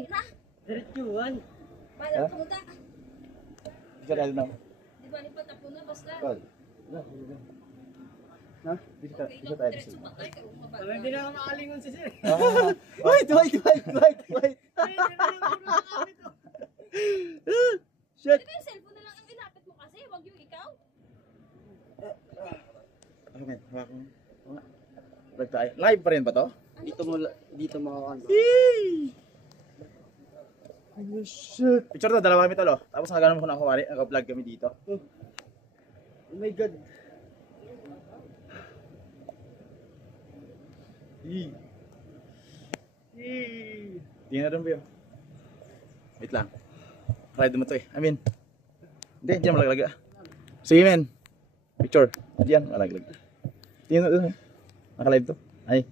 Uli na. Diretsuhan. Bala pumunta. Bisa dahil na. Di ba ni patapon na basta. Call. Ha? Bisa tayo. Diretso pa tayo kay umabot. Parang hindi na ako makalingon si sir. Wait. Shit. Di ba yung cellphone na lang ang inapit mo kasi? Wag yung ikaw. Okay, vlog tayo. Live pa rin ba to? Dito mo ako ano. Oh shit. Picture to, dalawa kami tol oh. Tapos nagano mo na ako, naka-vlog kami dito. Oh my god. Tingnan na rin ba yun? Wait lang. Ride mo to eh. I mean. Hindi, diyan malaglag. Sige men. Picture. Diyan malaglag. Tingnan na doon. Naka-live to. Ay.